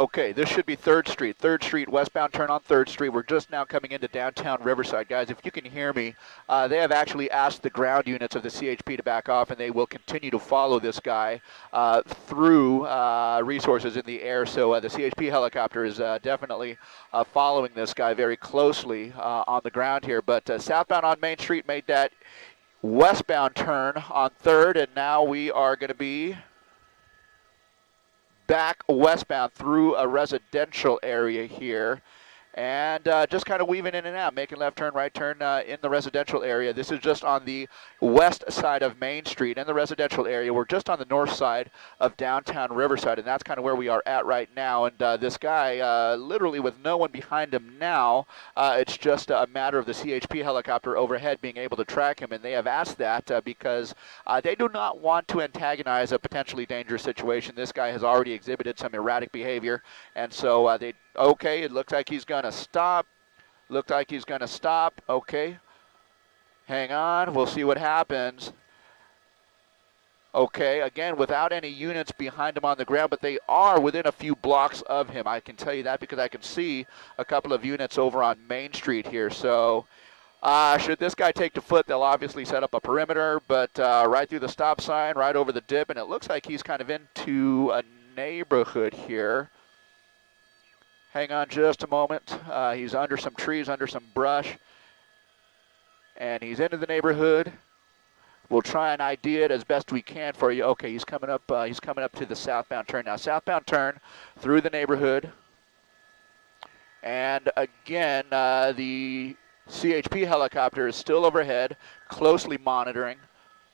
Okay, this should be 3rd Street. 3rd Street, westbound turn on 3rd Street. We're just now coming into downtown Riverside. Guys, if you can hear me, they have actually asked the ground units of the CHP to back off, and they will continue to follow this guy through resources in the air. So the CHP helicopter is definitely following this guy very closely on the ground here. But southbound on Main Street made that westbound turn on 3rd, and now we are going to be back westbound through a residential area here, and just kind of weaving in and out, making left turn, right turn in the residential area. This is just on the west side of Main Street in the residential area. We're just on the north side of downtown Riverside, and that's kind of where we are at right now. And this guy, literally with no one behind him now, it's just a matter of the CHP helicopter overhead being able to track him, and they have asked that because they do not want to antagonize a potentially dangerous situation. This guy has already exhibited some erratic behavior, and so okay, it looks like he's going to stop. Looked like he's going to stop. Okay. Hang on. We'll see what happens. Okay, again, without any units behind him on the ground, but they are within a few blocks of him. I can tell you that because I can see a couple of units over on Main Street here. So should this guy take to foot, they'll obviously set up a perimeter, but right through the stop sign, right over the dip, and it looks like he's kind of into a neighborhood here. Hang on just a moment. He's under some trees, under some brush, and he's into the neighborhood. We'll try and ID it as best we can for you. Okay, he's coming up to the southbound turn now. Southbound turn through the neighborhood. And again, the CHP helicopter is still overhead, closely monitoring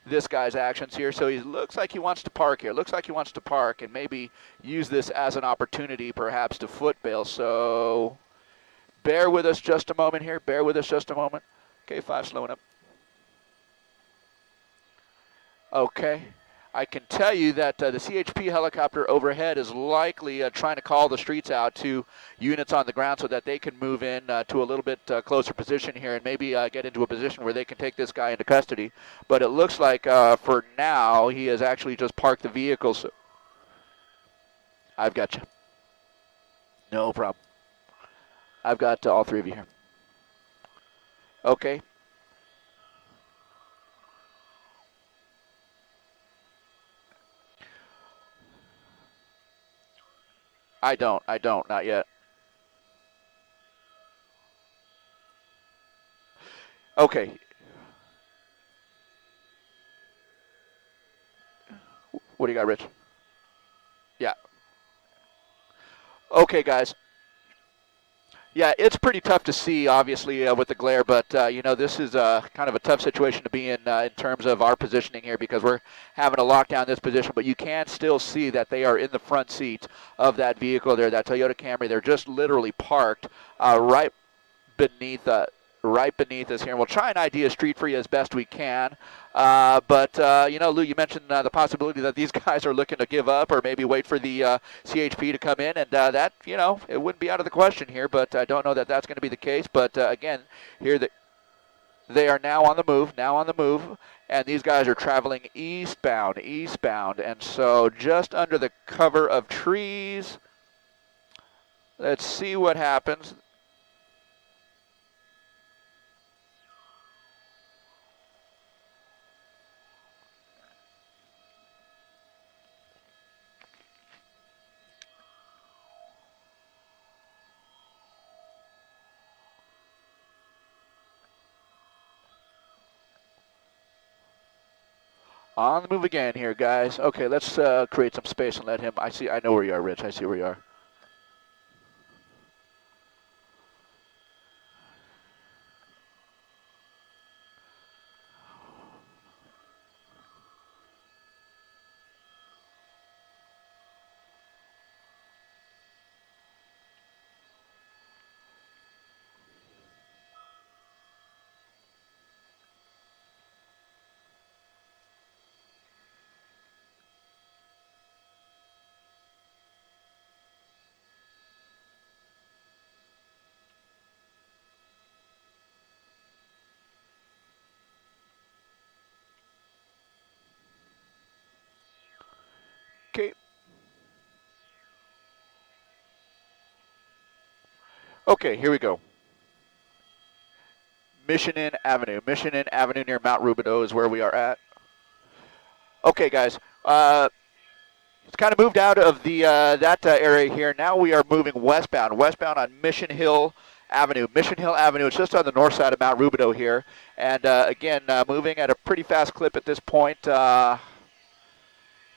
this guy's actions here. So he looks like he wants to park here. Looks like he wants to park and maybe use this as an opportunity perhaps to foot bail. So bear with us just a moment here. Bear with us just a moment. K5 slowing up. Okay. I can tell you that the CHP helicopter overhead is likely trying to call the streets out to units on the ground so that they can move in to a little bit closer position here and maybe get into a position where they can take this guy into custody. But it looks like for now he has actually just parked the vehicle. So I've got you. No problem. I've got all three of you here. Okay. I don't, not yet. Okay. What do you got, Rich? Yeah. Okay, guys. Yeah, it's pretty tough to see, obviously, with the glare, but, you know, this is kind of a tough situation to be in terms of our positioning here because we're having to lock down this position, but you can still see that they are in the front seat of that vehicle there, that Toyota Camry. They're just literally parked right beneath us here. And we'll try and ID a street for you as best we can. But you know, Lou, you mentioned the possibility that these guys are looking to give up or maybe wait for the CHP to come in. And that, you know, it wouldn't be out of the question here, but I don't know that that's going to be the case. But again, here they are now on the move. And these guys are traveling eastbound. And so just under the cover of trees, let's see what happens. On the move again here, guys. Okay, let's create some space and let him. I know where you are, Rich. I see where you are. Okay, here we go. Mission Inn Avenue. Mission Inn Avenue near Mount Rubidoux is where we are at. Okay, guys. It's kind of moved out of the that area here. Now we are moving westbound on Mission Hill Avenue. Mission Hill Avenue. It's just on the north side of Mount Rubidoux here. And again, moving at a pretty fast clip at this point.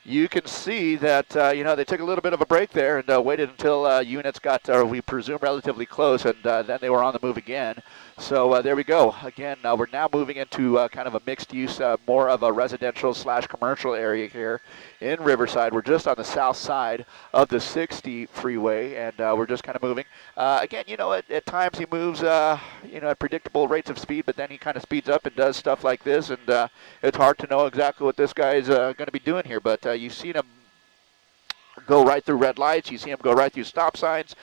You can see that, they took a little bit of a break there and waited until units got, we presume, relatively close, and then they were on the move again. So there we go. Again, we're now moving into kind of a mixed use, more of a residential / commercial area here in Riverside. We're just on the south side of the 60 freeway, and we're just kind of moving. Again, at times he moves, at predictable rates of speed, but then he kind of speeds up and does stuff like this, and it's hard to know exactly what this guy is going to be doing here, but you've seen him go right through red lights. You see him go right through stop signs,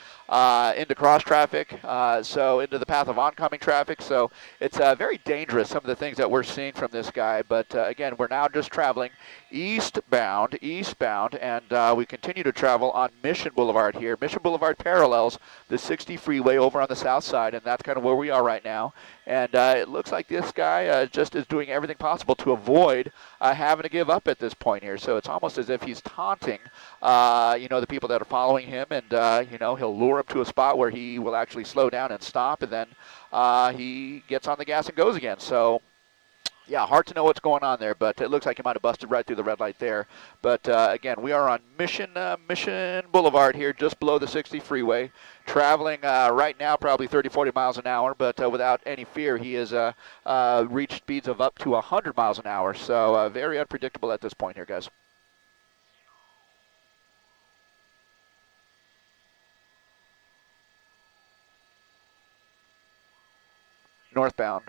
into cross traffic, so into the path of oncoming traffic. So it's very dangerous, some of the things that we're seeing from this guy. But again, we're now just traveling eastbound, and we continue to travel on Mission Boulevard here. Mission Boulevard parallels the 60 freeway over on the south side, and that's kind of where we are right now. And it looks like this guy just is doing everything possible to avoid having to give up at this point here. So it's almost as if he's taunting, the people that are following him, and, he'll lure him to a spot where he will actually slow down and stop, and then he gets on the gas and goes again. So, yeah, hard to know what's going on there, but it looks like he might have busted right through the red light there. But, again, we are on Mission Boulevard here, just below the 60 freeway, traveling right now probably 30, 40 miles an hour, but without any fear, he has reached speeds of up to 100 miles an hour. So very unpredictable at this point here, guys. Northbound.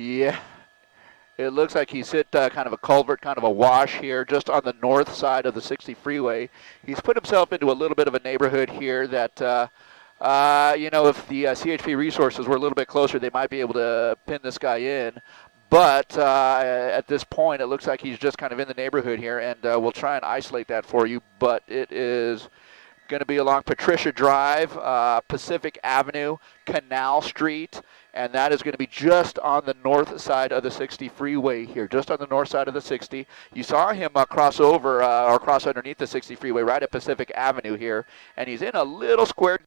Yeah. It looks like he's hit kind of a culvert, kind of a wash here, just on the north side of the 60 freeway. He's put himself into a little bit of a neighborhood here that, if the CHP resources were a little bit closer, they might be able to pin this guy in. But at this point, it looks like he's just kind of in the neighborhood here, and we'll try and isolate that for you. But it is going to be along Patricia Drive, Pacific Avenue, Canal Street, and that is going to be just on the north side of the 60 freeway here, just on the north side of the 60. You saw him cross over or cross underneath the 60 freeway right at Pacific Avenue here, and he's in a little square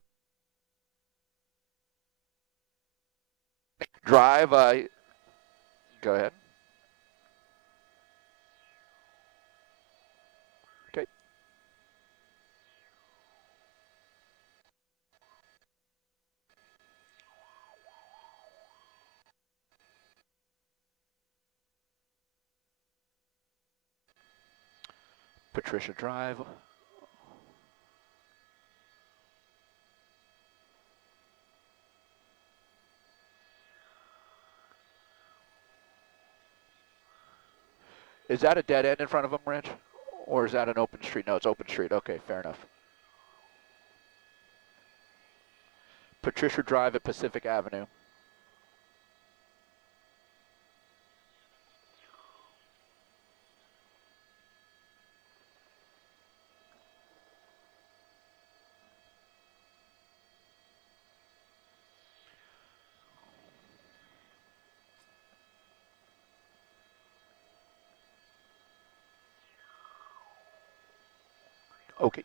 drive. Go ahead. Okay. Patricia Drive. Is that a dead end in front of him, Rich? Or is that an open street? No, it's open street. Okay, fair enough. Patricia Drive at Pacific Avenue. Okay.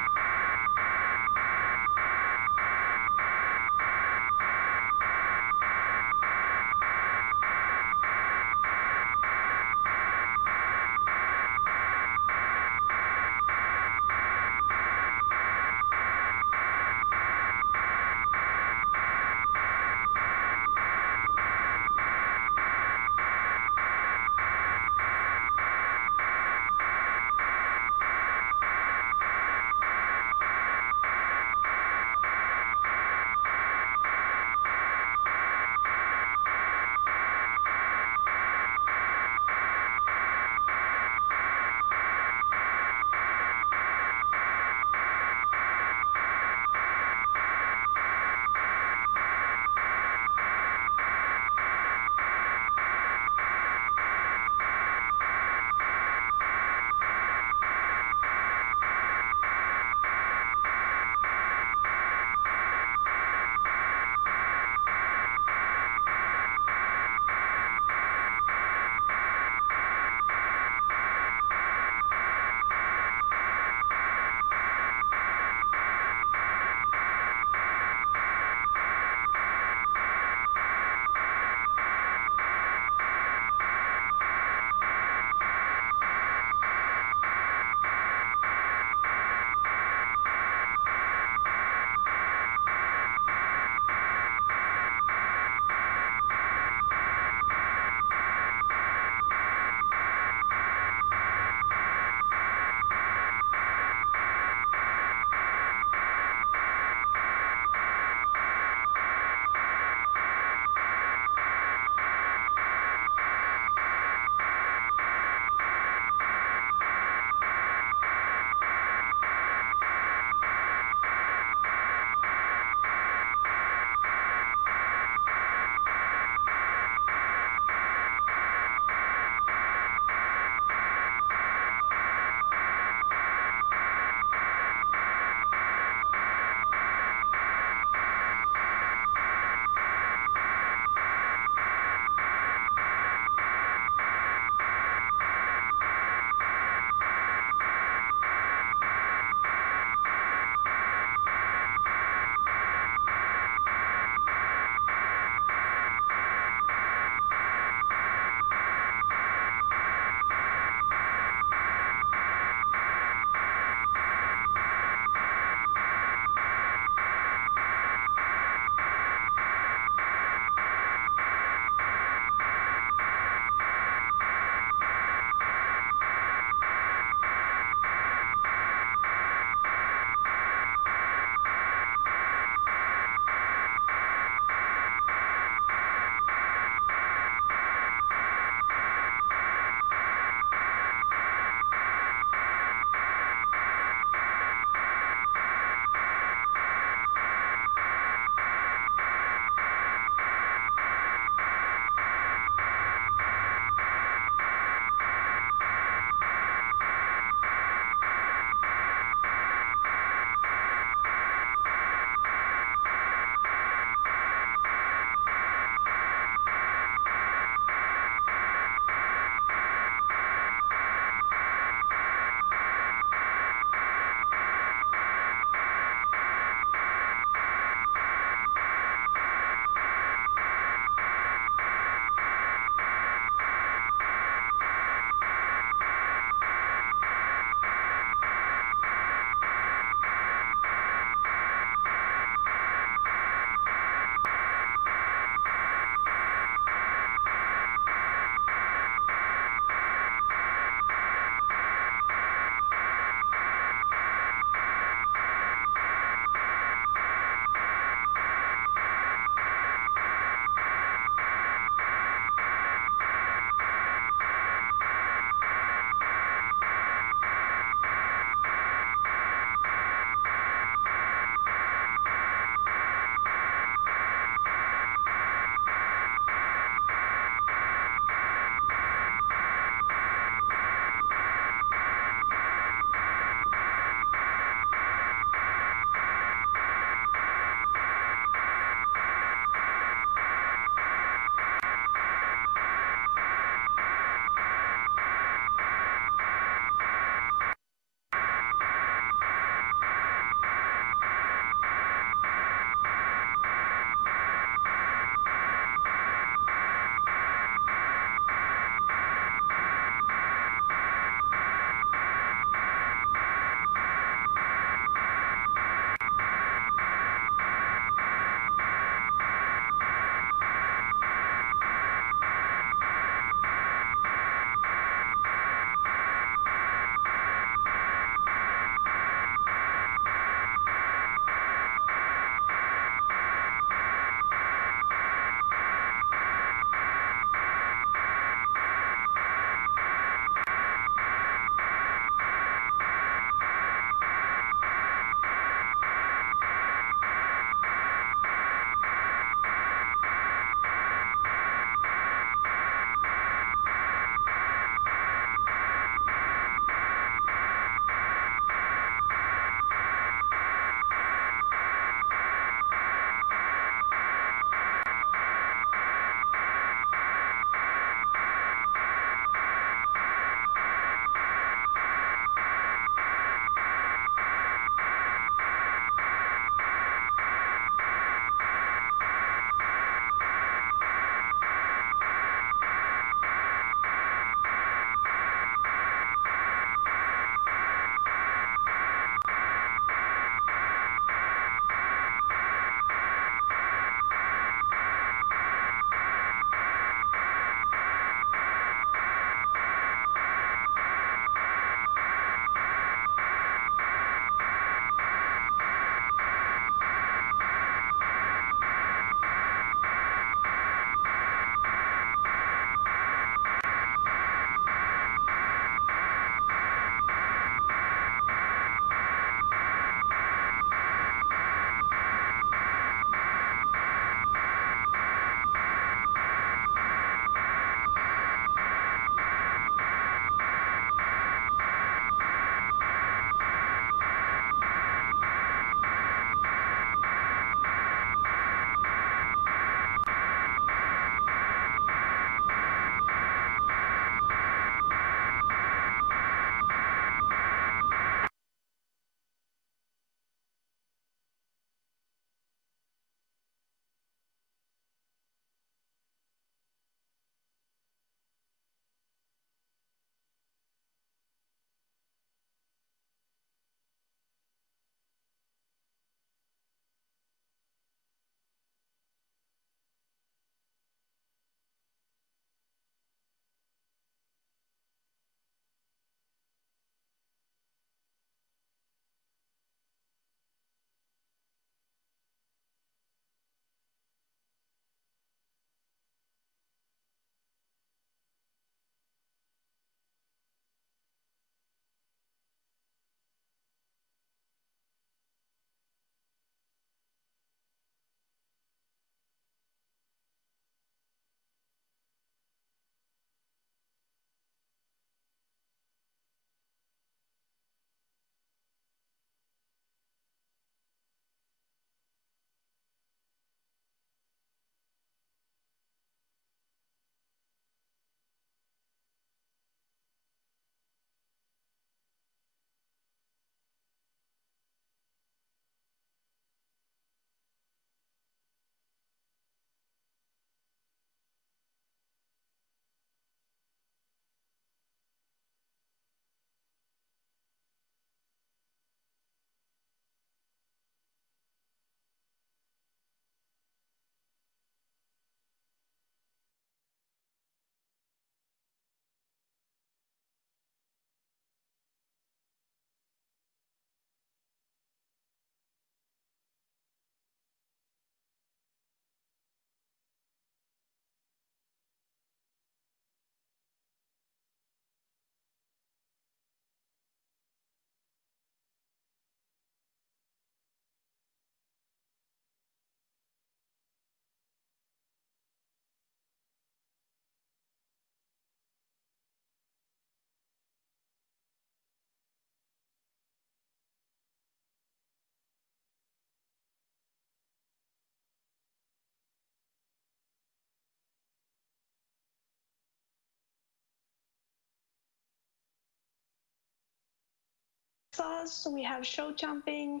dressage, we have show jumping,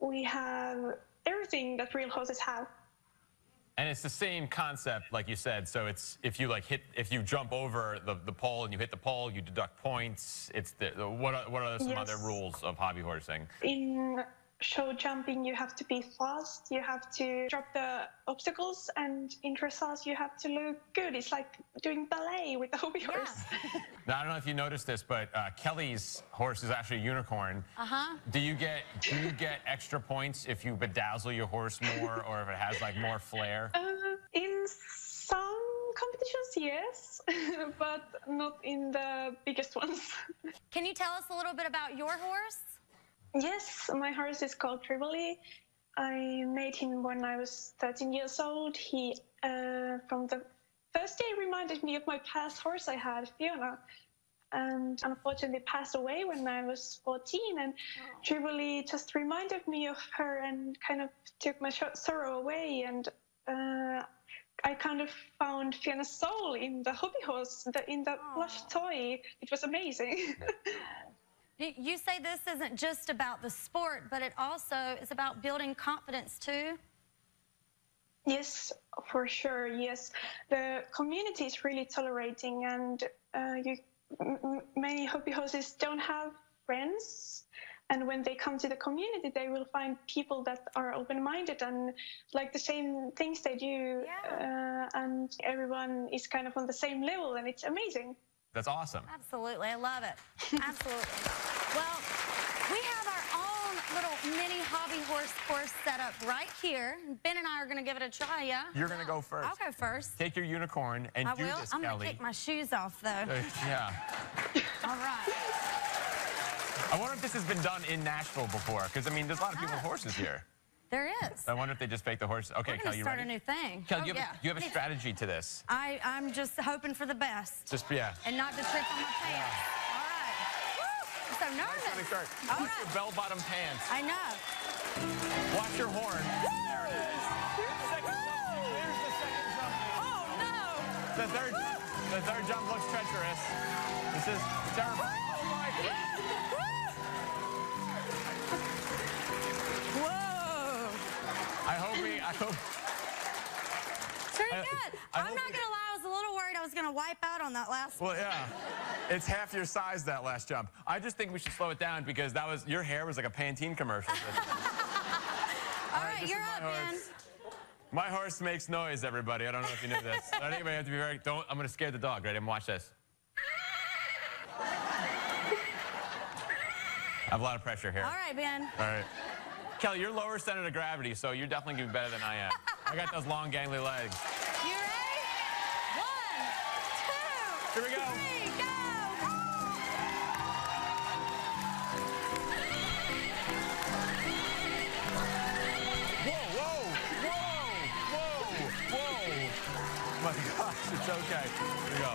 we have everything that real horses have. And it's the same concept, like you said. So it's if you jump over the pole and you hit the pole, you deduct points. It's what are some other rules of hobby horsing? In show jumping, you have to be fast. You have to drop the obstacles, and in dressage, you have to look good. It's like doing ballet with the hobby horse. Now, I don't know if you noticed this, but Kelly's horse is actually a unicorn. Do you get extra points if you bedazzle your horse more, or if it has like more flair? In some competitions, yes, but not in the biggest ones. Can you tell us a little bit about your horse? Yes, my horse is called Riverside. I made him when I was 13 years old. He, from the first day, reminded me of my past horse I had, Fiona, and unfortunately passed away when I was 14. And Riverside just reminded me of her and kind of took my sorrow away. And I kind of found Fiona's soul in the hobby horse, in the plush toy. It was amazing. You say this isn't just about the sport, but it also is about building confidence too? Yes, for sure, yes. The community is really tolerating, and many hobby horses don't have friends. And when they come to the community, they will find people that are open-minded and like the same things they do. And everyone is kind of on the same level, and it's amazing. That's awesome. Absolutely, I love it. Absolutely. Well, we have our own little mini hobby horse course set up right here. Ben and I are going to give it a try, yeah? You're going to go first. I'll go first. Take your unicorn and do this, I'm Kelly. going to kick my shoes off, though. Yeah. All right. I wonder if this has been done in Nashville before, because, I mean, there's a lot of people with horses here. There is. I wonder if they just fake the horse. Okay, Kelly, you ready? We're going to start a new thing. Kelly, you have a strategy to this. I'm just hoping for the best. Just, yeah. And not to trip on my pants. All right. Woo! I'm so nervous. All right. Your bell-bottom pants. I know. Watch your horn. Woo! There it is. Second jump. There's the second jump. Oh, no. The third jump looks treacherous. This is terrifying. Oh, my God. I hope. Pretty good. I'm not going to lie, I was a little worried I was going to wipe out on that last one. Well, yeah. It's half your size, that last jump. I just think we should slow it down because your hair was like a Pantene commercial. All right, you're up, Ben. My horse makes noise, everybody. I don't know if you knew this. I think we have to be very... I'm going to scare the dog, right? I'm going to watch this. I have a lot of pressure here. All right, Ben. All right. Kelly, you're lower center of gravity, so you're definitely going to be better than I am. I got those long, gangly legs. You ready? 1, 2, Here we go. 3, go! Whoa, whoa, whoa, whoa, whoa. My gosh, it's okay. Here we go.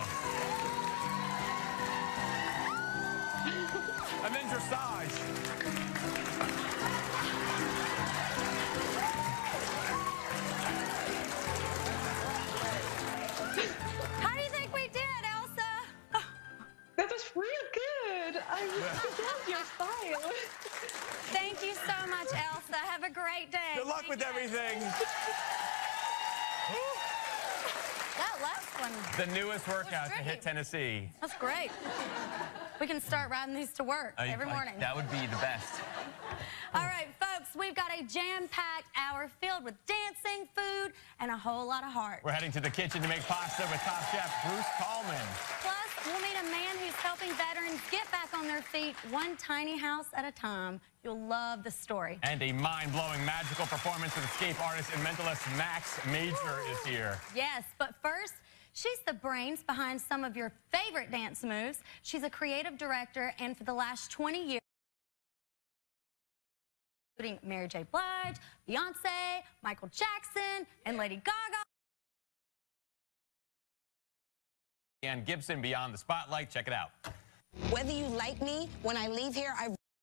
And then dressage. How do you think we did, Elsa? That was real good. I love your style. Thank you so much, Elsa. Have a great day. Good luck with everything. That last one. The newest workout to hit Tennessee. That's great. We can start riding these to work every morning. That would be the best. All right, folks, we've got a jam-packed hour filled with dancing, food, and a whole lot of heart. We're heading to the kitchen to make pasta with Top Chef Bruce Tallman. Plus, we'll meet a man who's helping veterans get back on their feet one tiny house at a time. You'll love the story. And a mind-blowing magical performance with escape artist and mentalist Max Major is here. Yes, but first, she's the brains behind some of your favorite dance moves. She's a creative director, and for the last 20 years, including Mary J. Blige, Beyonce, Michael Jackson, and Lady Gaga. And Gibson Beyond the Spotlight. Check it out. Whether you like me, when I leave here, I